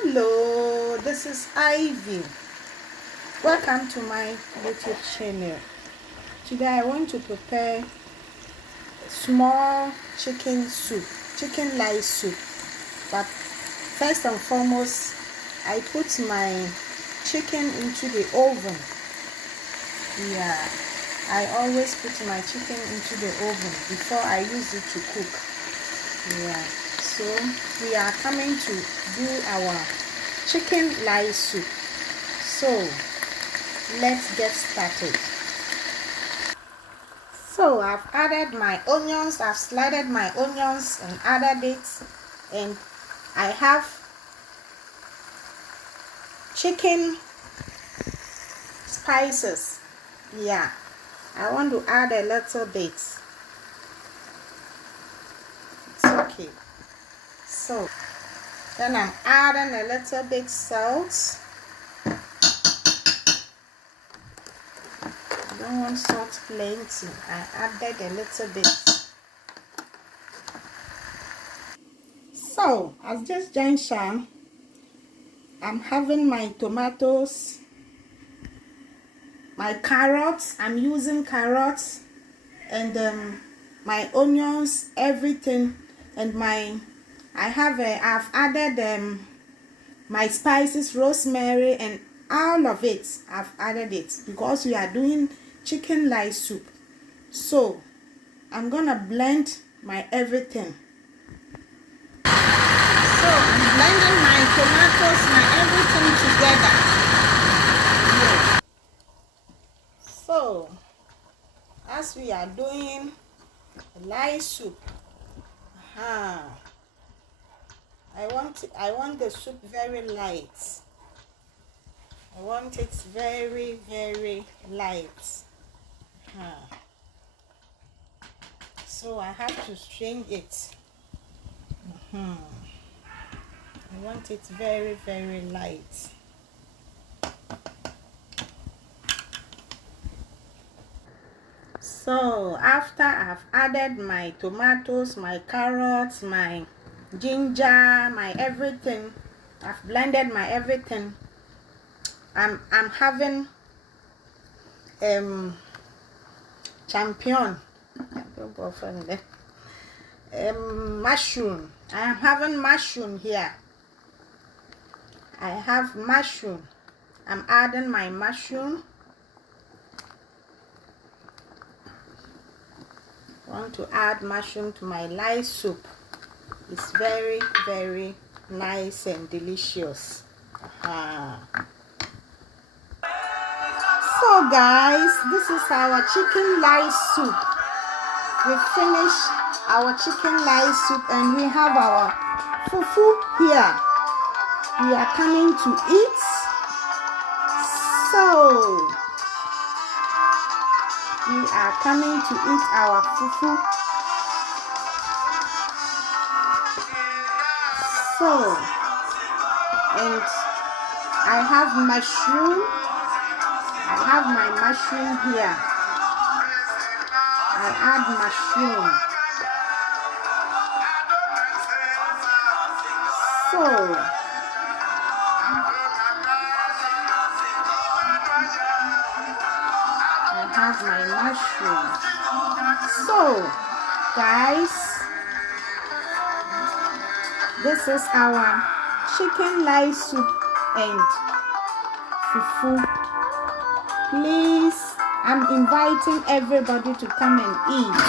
Hello, this is Ivy. Welcome to my YouTube channel. Today I want to prepare small chicken soup, chicken light soup. But first and foremost, I put my chicken into the oven. Yeah, I always put my chicken into the oven before I use it to cook. Yeah, so we are coming to do our chicken light soup. So let's get started. So I've added my onions, I've sliced my onions and added it, and I have chicken spices. Yeah, I want to add a little bit. It's okay. So then I'm adding a little bit salt. I don't want salt plenty. I added a little bit. So at this juncture, I'm having my tomatoes, my carrots. I'm using carrots and my onions, everything, and I've added my spices, rosemary, and all of it. I've added it because we are doing chicken light soup. So I'm gonna blend my everything. So I'm blending my tomatoes, my everything together. Yeah. So as we are doing light soup, I want the soup very light. I want it very, very light. So I have to strain it. I want it very, very light. So after I've added my tomatoes, my carrots, my ginger, my everything, I've blended my everything. I'm having mushroom. I am having mushroom here. I have mushroom. I'm adding my mushroom. I want to add mushroom to my light soup. It's very, very nice and delicious. So guys, this is our chicken light soup. We finished our chicken light soup and we have our fufu here. We are coming to eat. So we are coming to eat our fufu. So, and I have mushroom. I have my mushroom here. I add mushroom. So I have my mushroom. So guys, this is our chicken light soup and fufu. Please, I'm inviting everybody to come and eat.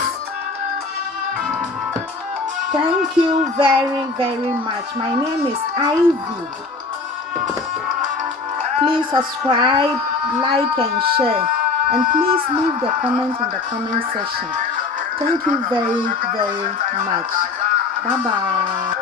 Thank you very, very much. My name is Ivy. Please subscribe, like, and share. And please leave the comment in the comment section. Thank you very, very much. Bye-bye.